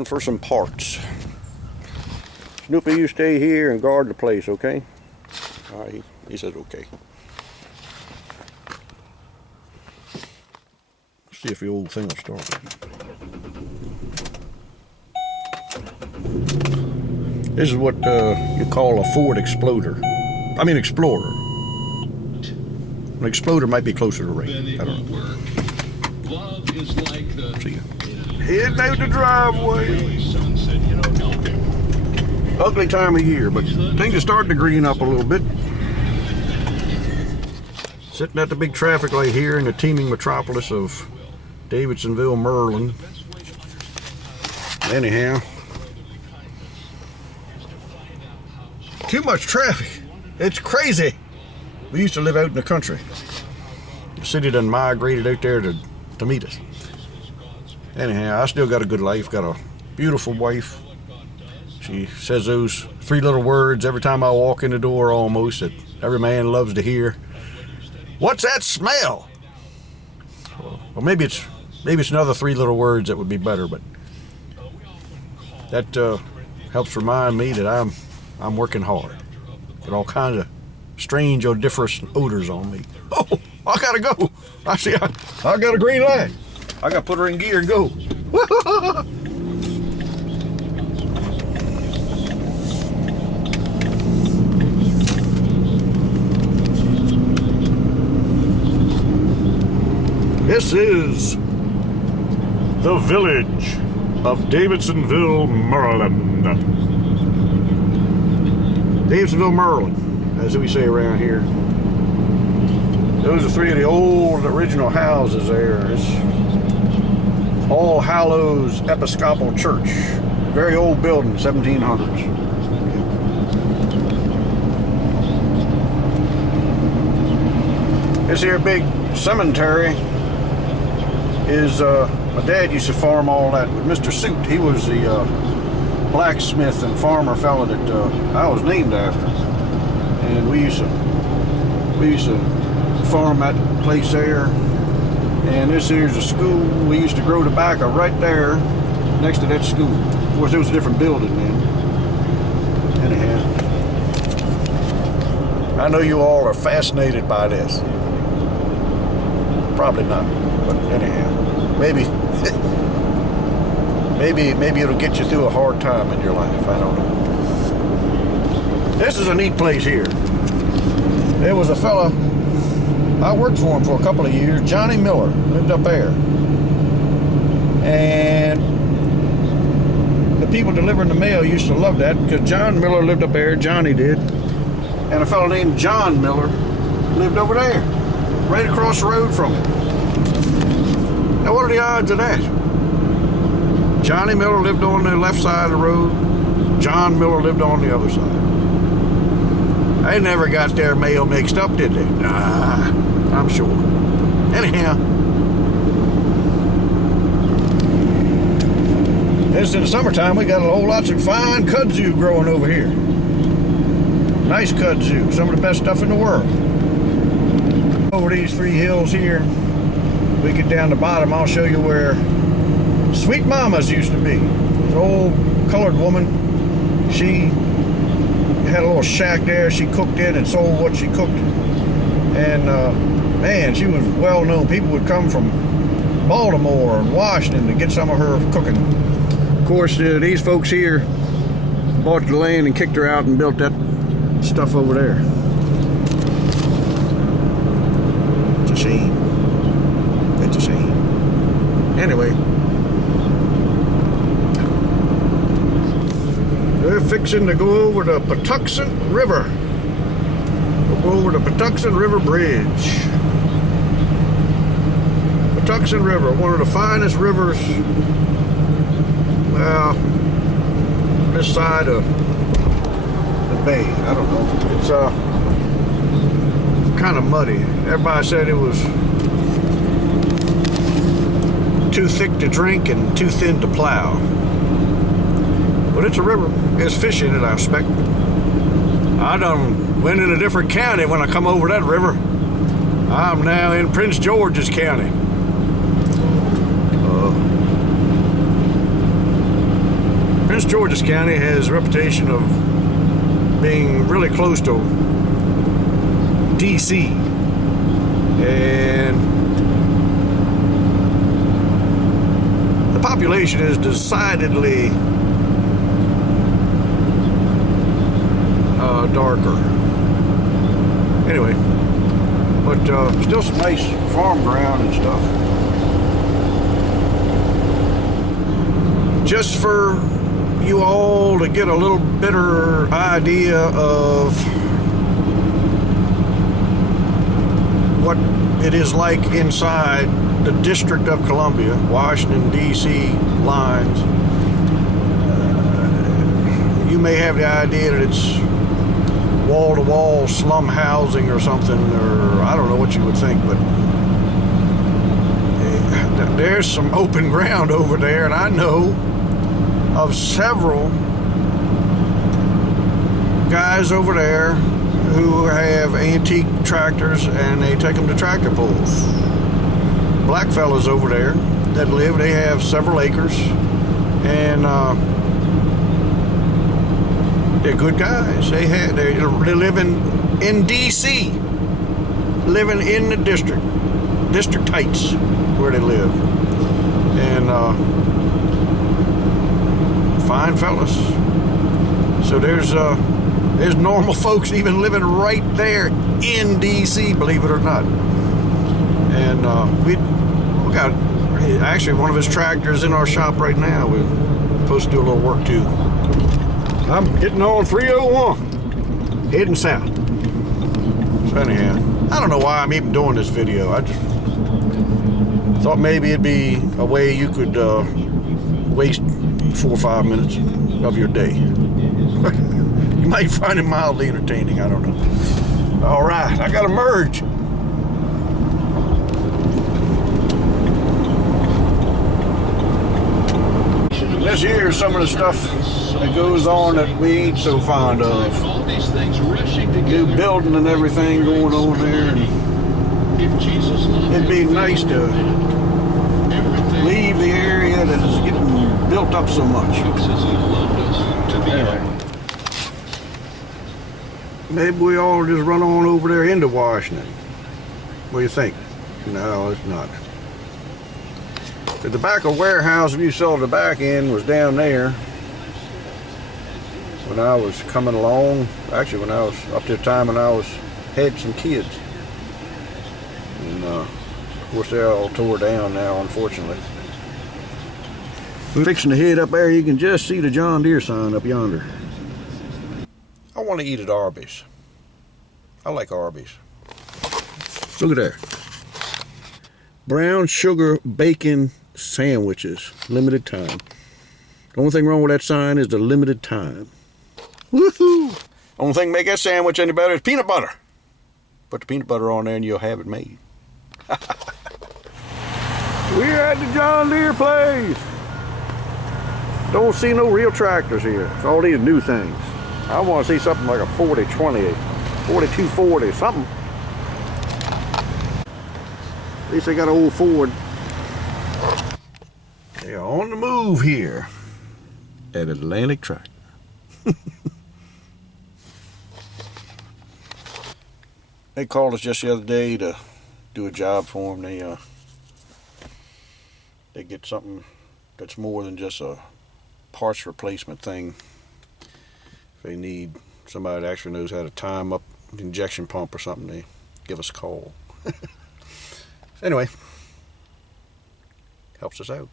calling for some parts. Snoopy, you stay here and guard the place, okay? All right, he says okay. Let's see if the old thing will start. This is what you call a Ford Explorer. An Exploder might be closer to rain. I don't know. See ya. Heading out the driveway. Ugly time of year, but things are starting to green up a little bit. Sitting at the big traffic light here in the teeming metropolis of Davidsonville, Maryland. Anyhow, too much traffic. It's crazy. We used to live out in the country. The city done migrated out there to meet us. Anyhow, I still got a good life, got a beautiful wife. She says those three little words every time I walk in the door almost that every man loves to hear. What's that smell? Well, maybe it's another three little words that would be better, but that helps remind me that I'm working hard. Get all kinds of strange odoriferous odors on me. Oh, I gotta go. I got a green light. I gotta put her in gear and go. This is the village of Davidsonville, Maryland. Davidsonville, Maryland, as we say around here. Those are three of the old original houses there. It's All Hallows Episcopal Church. Very old building, 1700s. This here big cemetery is, my dad used to farm all that with Mr. Suit. He was the blacksmith and farmer fella that I was named after. And we used to farm that place there. And this here's a school. We used to grow tobacco right there next to that school. Of course, it was a different building then. Anyhow, I know you all are fascinated by this. Probably not, but anyhow, maybe it'll get you through a hard time in your life. I don't know. This is a neat place here. There was a fella, I worked for him for a couple of years. Johnny Miller lived up there. And the people delivering the mail used to love that because John Miller lived up there, Johnny did. And a fellow named John Miller lived over there, right across the road from him. Now what are the odds of that? Johnny Miller lived on the left side of the road. John Miller lived on the other side. They never got their mail mixed up, did they? Nah, I'm sure. Anyhow, it's in the summertime. We got a whole lots of fine kudzu growing over here. Nice kudzu, some of the best stuff in the world. Over these three hills here, we get down the bottom. I'll show you where Sweet Mama's used to be. This old colored woman. She had a little shack there she cooked in and sold what she cooked. And man, she was well known. People would come from Baltimore and Washington to get some of her cooking. Of course, these folks here bought the land and kicked her out and built that stuff over there. It's a shame. It's a shame. Anyway, they're fixing to go over the Patuxent River. We'll go over the Patuxent River Bridge. Patuxent River, one of the finest rivers, well, this side of the bay. I don't know. It's kind of muddy. Everybody said it was too thick to drink and too thin to plow. But it's a river. There's fish in it, I expect. I done went in a different county when I come over that river. I'm now in Prince George's County. Prince George's County has a reputation of being really close to DC, and the population is decidedly darker. Anyway, but still some nice farm ground and stuff. Just for you all to get a little better idea of what it is like inside the District of Columbia, Washington, D.C. lines. You may have the idea that it's wall-to-wall slum housing or something, or I don't know what you would think, but there's some open ground over there, and I know of several guys over there who have antique tractors and they take them to tractor pulls. Black fellas over there that live, they have several acres, and they're good guys. They live in DC, living in the district heights where they live, and fine fellas. So there's normal folks even living right there in DC, believe it or not. And we got actually one of his tractors in our shop right now. We're supposed to do a little work too. I'm getting on 301, heading south. So anyhow, I don't know why I'm even doing this video. I just thought maybe it'd be a way you could waste 4 or 5 minutes of your day. You might find it mildly entertaining, I don't know. All right, I gotta merge. This here is some of the stuff that goes on that we ain't so fond of. New building and everything going on there. And it'd be nice to leave the area that is getting built up so much. Anyway, maybe we all just run on over there into Washington. What do you think? No, it's not. The tobacco warehouse, if you saw the back end, was down there when I was coming along. Actually, when I was up to the time when I had some kids. And of course, they're all tore down now, unfortunately. We're fixing to head up there. You can just see the John Deere sign up yonder. I want to eat at Arby's. I like Arby's. Look at there. Brown sugar bacon sandwiches, limited time. The only thing wrong with that sign is the limited time. Woohoo! Only thing make that sandwich any better is peanut butter. Put the peanut butter on there and you'll have it made. We're at the John Deere place. Don't see no real tractors here. It's all these new things. I want to see something like a 4020, 4240, something. At least they got an old Ford. They're on the move here at Atlantic Tractor. They called us just the other day to do a job for them. They get something that's more than just a parts replacement thing. If they need somebody that actually knows how to time up the injection pump or something, they give us a call. Anyway, helps us out.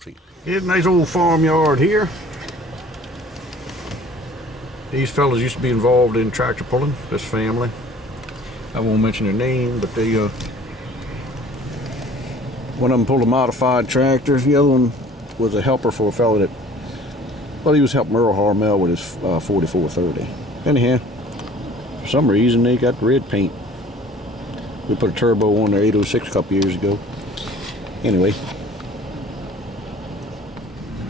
See, here's a nice old farmyard here. These fellas used to be involved in tractor pulling, this family. I won't mention their name, but they, one of them pulled a modified tractor. The other one was a helper for a fella that, well, he was helping Earl Harmel with his 4430. Anyhow, for some reason they got red paint. We put a turbo on their 806 a couple years ago. Anyway.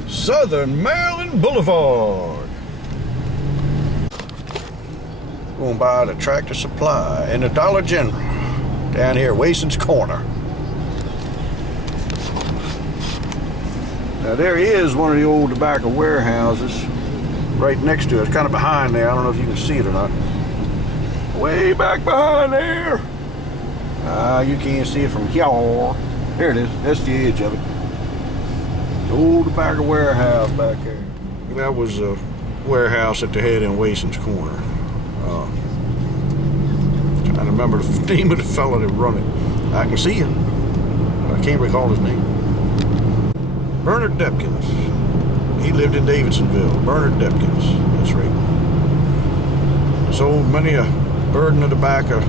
Southern Maryland Boulevard. Going by the Tractor Supply and the Dollar General down here, Wason's Corner. Now there is one of the old tobacco warehouses right next to it. It's kind of behind there. I don't know if you can see it or not. Way back behind there. You can't see it from here. There it is. That's the edge of it. The old tobacco warehouse back there. That was a warehouse at the head in Wason's Corner. Trying to remember the name of the fellow that run it. I can see him. I can't recall his name. Bernard Depkins. He lived in Davidsonville. Bernard Depkins. That's right. Sold many a burden of tobacco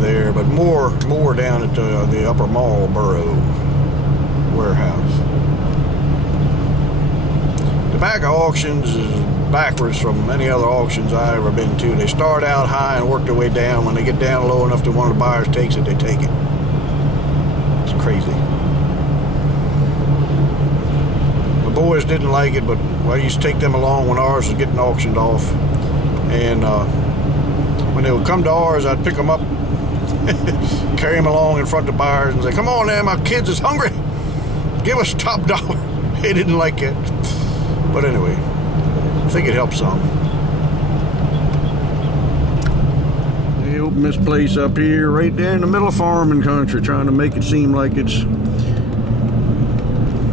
there, but more down at the Upper Marlboro warehouse. Tobacco auctions is backwards from any other auctions I've ever been to. They start out high and work their way down. When they get down low enough that one of the buyers takes it, they take it. It's crazy. The boys didn't like it, but I used to take them along when ours was getting auctioned off. And when they would come to ours, I'd pick them up, carry them along in front of the buyers and say, "Come on there, my kids is hungry. Give us top dollar." They didn't like it. But anyway, I think it helped some. They opened this place up here right there in the middle of farming country, trying to make it seem like it's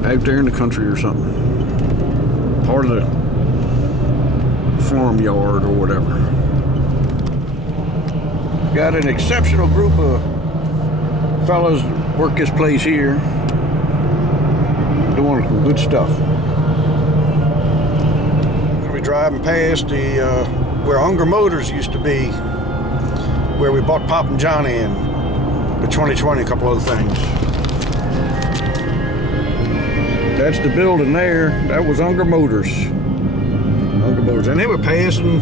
out there in the country or something. Part of the farmyard or whatever. Got an exceptional group of fellows work this place here. Doing some good stuff. Driving past the where Unger Motors used to be, where we bought Pop and Johnny and the 2020, a couple other things. That's the building there. That was Unger Motors. Unger Motors. And they were passing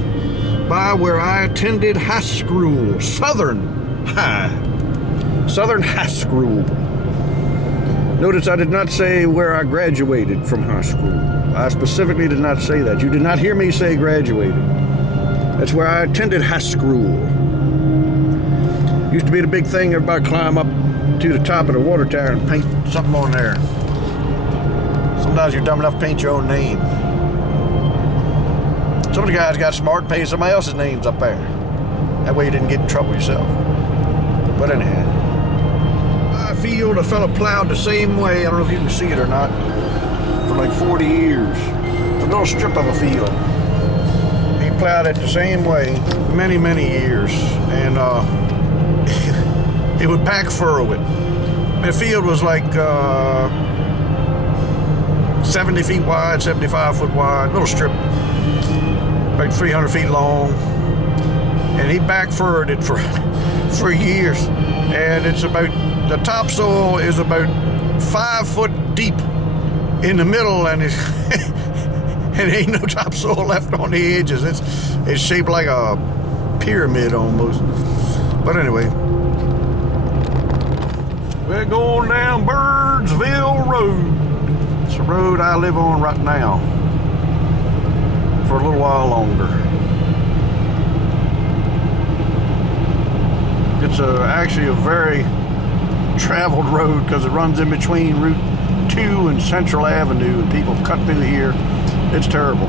by where I attended high school, Southern High School. Notice I did not say where I graduated from high school. I specifically did not say that. You did not hear me say graduated. That's where I attended high school. Used to be the big thing, everybody climb up to the top of the water tower and paint something on there. Sometimes you're dumb enough to paint your own name. Some of the guys got smart and painted somebody else's names up there. That way you didn't get in trouble yourself. But anyhow, I feel the fella plowed the same way. I don't know if you can see it or not. For like 40 years. It's a little strip of a field. He plowed it the same way many, many years. And he would pack furrow it. The field was like 70 feet wide, 75 foot wide, little strip, about 300 feet long. And he back furrowed it for years. And it's about, the topsoil is about 5 foot deep in the middle, and it ain't no topsoil left on the edges. It's shaped like a pyramid almost. But anyway, we're going down Birdsville Road. It's the road I live on right now for a little while longer. It's actually a very traveled road because it runs in between Route 2 and Central Avenue, and people cut through here. It's terrible.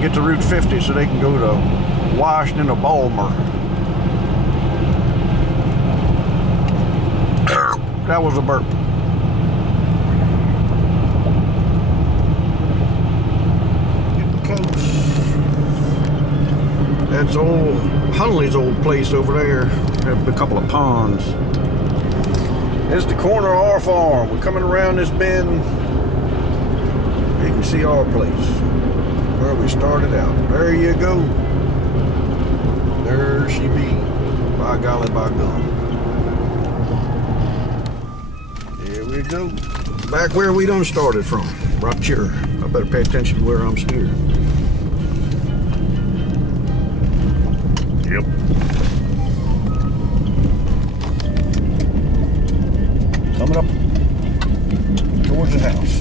Get to Route 50 so they can go to Washington or Balmer. That was a burp. Getting close. That's old Hunley's old place over there. Have a couple of ponds. This is the corner of our farm. We're coming around this bend. You can see our place, where we started out. There you go. There she be. By golly, by gum. Here we go. Back where we done started from. Right here. I better pay attention to where I'm steering. Yep. Coming up towards the house.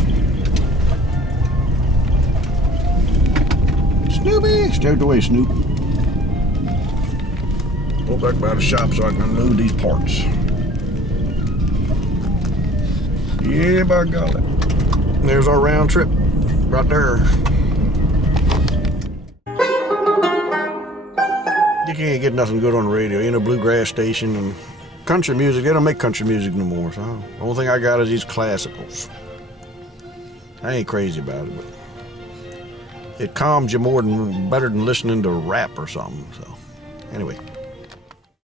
Snoopy! Stay out the way, Snoop. Pull back by the shop so I can unload these parts. Yeah, by golly. there's our round trip right there. You can't get nothing good on the radio. Ain't a bluegrass station, and country music, they don't make country music no more. So the only thing I got is these classicals. I ain't crazy about it, but it calms you better than listening to rap or something. So anyway.